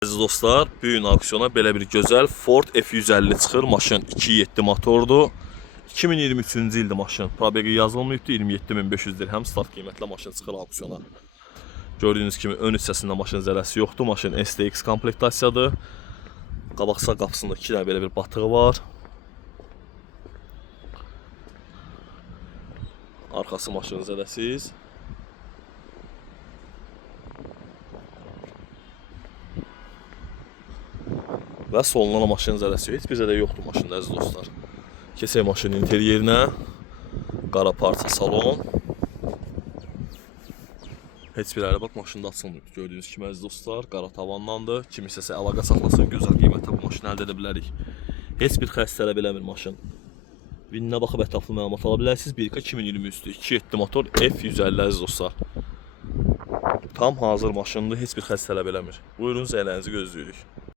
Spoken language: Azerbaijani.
Əziz dostlar, bu gün aksiyona belə bir gözəl Ford F150 çıxır. Maşın 2.7 motordur. 2023-cü ildə maşın. Probegi yazılmayıbdır. 27.500 dirhəm start qiymətlə maşın çıxır aksiyona. Gördüyünüz kimi ön hissəsində maşın zərəsi yoxdur. Maşın STX komplektasiyadır. Qabaq sağ qapısında 2 dənə belə bir batığı var. Arxası maşının zərəsiz. Və solundan maşının zərəsi heç bir zədə yoxdur maşında əziz dostlar. Keçək maşının interyerinə. Qara parça salon. Heç bir ərəbat maşında açılmıyor. Gördüyünüz kimi əziz dostlar, qara tavanlandır. Kim istəsə əlaqə saxlasın, gözəl qiymətə bu maşını əldə edə bilərik. Heç bir xəstə tələb eləmir maşın. Vininə baxıb ətraflı məlumat ala bilərsiniz. 1.2023-dür, 2.7 motor F150 əziz dostlar. Tam hazır maşındır, heç bir xəstə tələb eləmir. Buyurun, zəylərinizi gözləyirik.